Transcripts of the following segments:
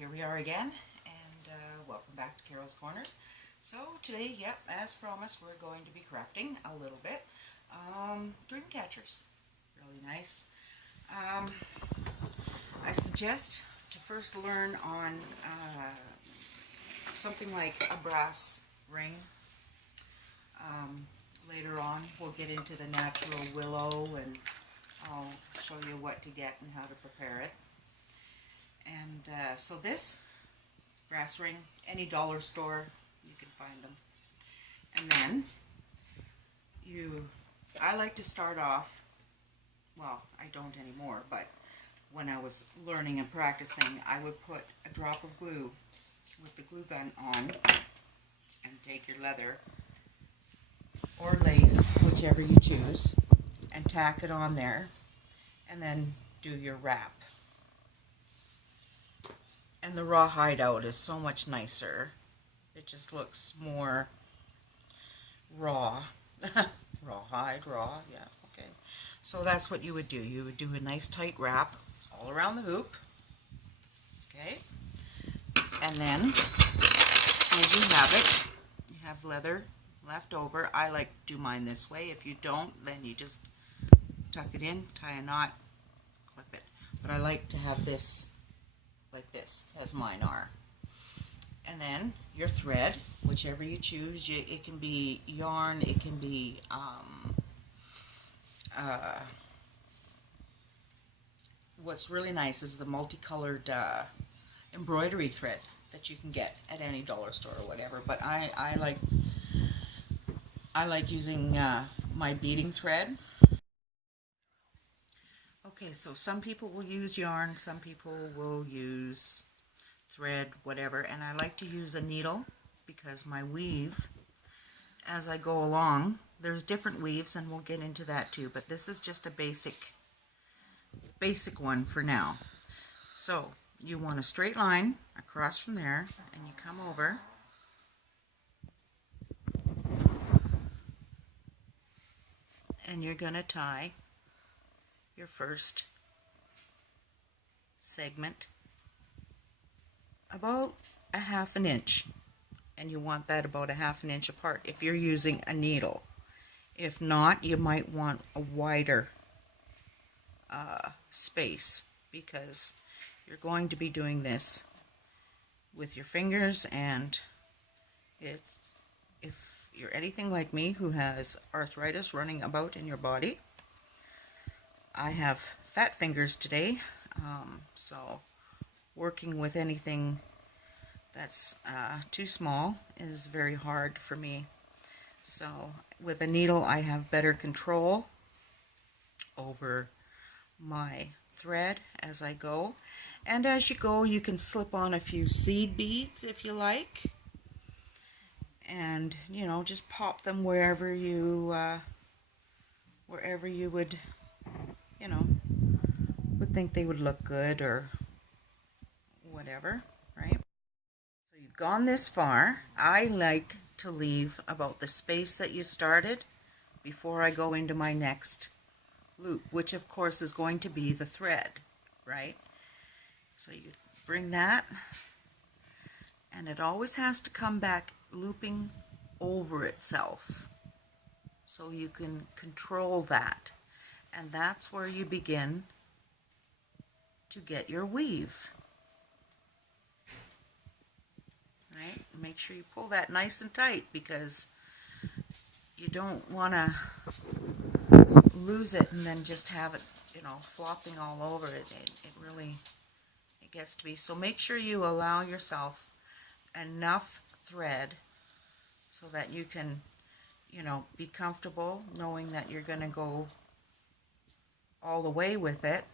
here we are again, and welcome back to Carol's Corner. So today, yep, as promised, we're going to be crafting a little bit. Dream catchers, really nice. I suggest to first learn on something like a brass ring. Later on, we'll get into the natural willow, and I'll show you what to get and how to prepare it. And so this brass ring, any dollar store, you can find them. And then I like to start off, well, I don't anymore, but when I was learning and practicing, I would put a drop of glue with the glue gun on and take your leather or lace, whichever you choose, and tack it on there, and then do your wrap. And the raw hideout is so much nicer. It just looks more raw. Raw hide, raw, yeah, okay. So that's what you would do. You would do a nice tight wrap all around the hoop. Okay. And then, as you have it, you have leather left over. I like to do mine this way. If you don't, then you just tuck it in, tie a knot, clip it. But I like to have this like this, as mine are. And then your thread, whichever you choose. It can be yarn, it can be what's really nice is the multicolored embroidery thread that you can get at any dollar store or whatever. But I like using my beading thread. Okay, so some people will use yarn, some people will use thread, whatever, and I like to use a needle because my weave, as I go along, there's different weaves and we'll get into that too, but this is just a basic one for now. So you want a straight line across from there, and you come over and you're going to tie your first segment about a ½ inch, and you want that about a ½ inch apart if you're using a needle. If not, you might want a wider space, because you're going to be doing this with your fingers, and if you're anything like me who has arthritis running about in your body, I have fat fingers today, so working with anything that's too small is very hard for me. So with a needle, I have better control over my thread as I go. And as you go, you can slip on a few seed beads if you like, and just pop them wherever you would would think they would look good or whatever, right? So you've gone this far. I like to leave about the space that you started before I go into my next loop, which of course is going to be the thread, right? So you bring that, and it always has to come back looping over itself, so you can control that. And that's where you begin to get your weave. Right? Make sure you pull that nice and tight, because you don't want to lose it and then just have it, flopping all over it. It gets to be. So make sure you allow yourself enough thread so that you can, be comfortable knowing that you're going to go all the way with it,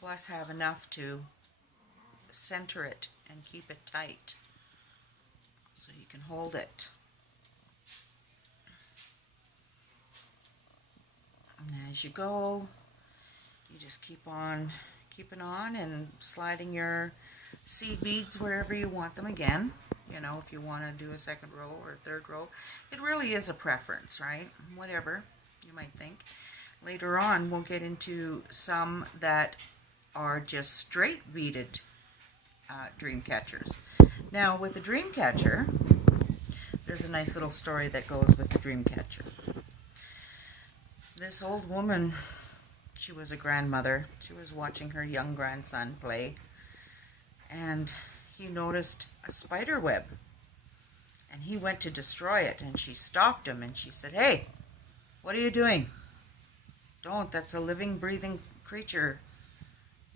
plus have enough to center it and keep it tight so you can hold it. And as you go, you just keep on keeping on and sliding your seed beads wherever you want them again. If you want to do a second row or a third row, it really is a preference, right? Whatever you might think. Later on, we'll get into some that are just straight beaded dream catchers. Now with the dream catcher, there's a nice little story that goes with the dream catcher. This old woman, she was a grandmother. She was watching her young grandson play, and he noticed a spider web, and he went to destroy it, and she stopped him and she said, "Hey, what are you doing? Don't, that's a living, breathing creature.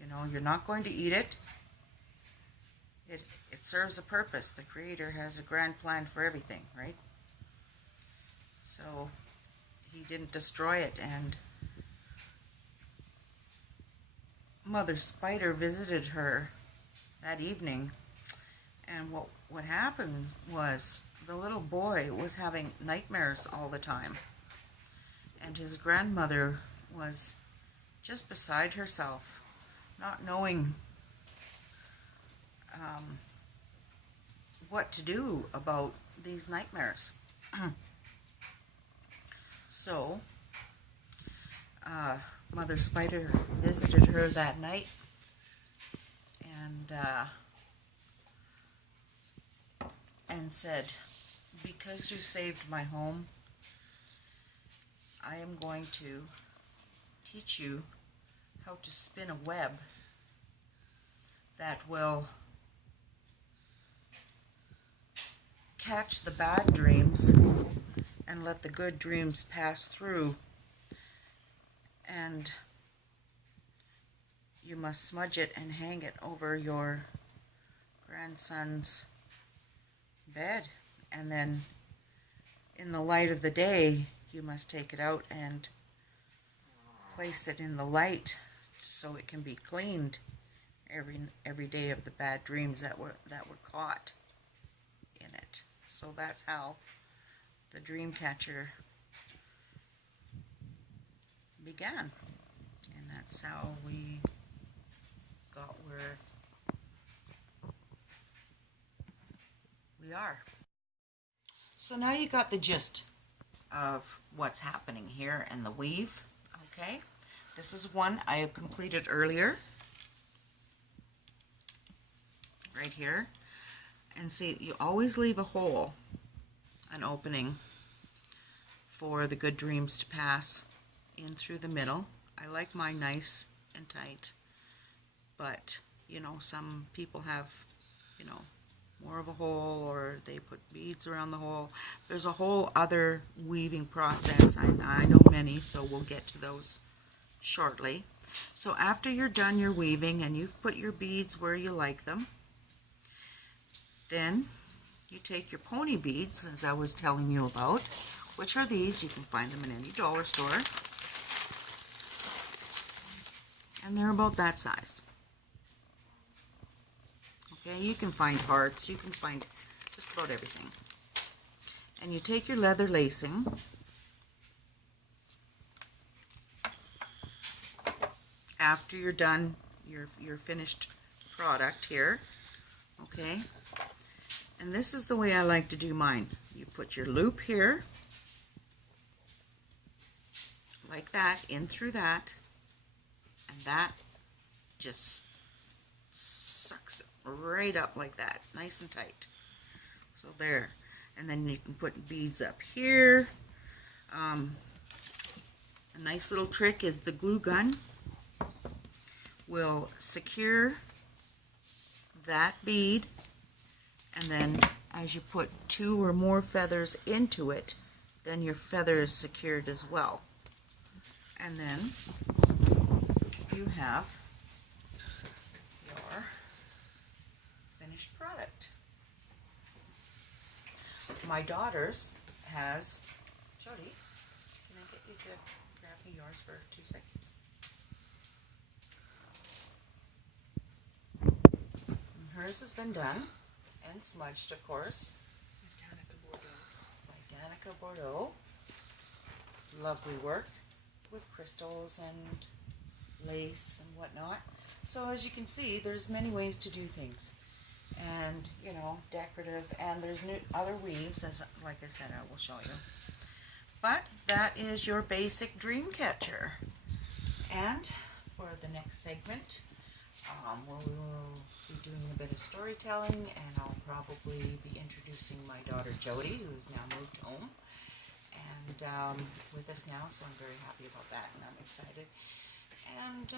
You know, you're not going to eat it. It serves a purpose. The Creator has a grand plan for everything, right?" So he didn't destroy it, and Mother Spider visited her that evening, and what happened was the little boy was having nightmares all the time, and his grandmother was just beside herself, not knowing what to do about these nightmares. So Mother Spider visited her that night, and said, "Because you saved my home, I am going to teach you how to spin a web that will catch the bad dreams and let the good dreams pass through. And you must smudge it and hang it over your grandson's bed. And then in the light of the day, you must take it out and place it in the light so it can be cleaned every day of the bad dreams that were caught in it." So that's how the dream catcher began, and that's how we got where we are. So now you got the gist of what's happening here and the weave. Okay, this is one I have completed earlier, right here. And see, you always leave a hole, an opening, for the good dreams to pass in through the middle. I like mine nice and tight, but you know, some people have, you know, more of a hole, or they put beads around the hole. There's a whole other weaving process. I know many, so we'll get to those shortly. So after you're done your weaving and you've put your beads where you like them, then you take your pony beads, as I was telling you about, which are these. You can find them in any dollar store, and they're about that size. Okay, you can find hearts, you can find just about everything. And you take your leather lacing, after you're done your finished product here, okay? And this is the way I like to do mine. You put your loop here, like that, in through that, and that just sucks it right up like that, nice and tight. So there. And then you can put beads up here. A nice little trick is the glue gun will secure that bead, and then as you put 2 or more feathers into it, then your feather is secured as well. And then you have your finished product. My daughter's has, Jody, can I get you to grab me yours for 2 seconds? Hers has been done and smudged, of course, by Danica Bordeaux. Lovely work with crystals and lace and whatnot. So as you can see, there's many ways to do things, and you know, decorative, and there's new other weaves, as like I said, I will show you. But that is your basic dream catcher. And for the next segment, where we will be doing a bit of storytelling, and I'll probably be introducing my daughter Jody, who has now moved home and with us now, so I'm very happy about that, and I'm excited. And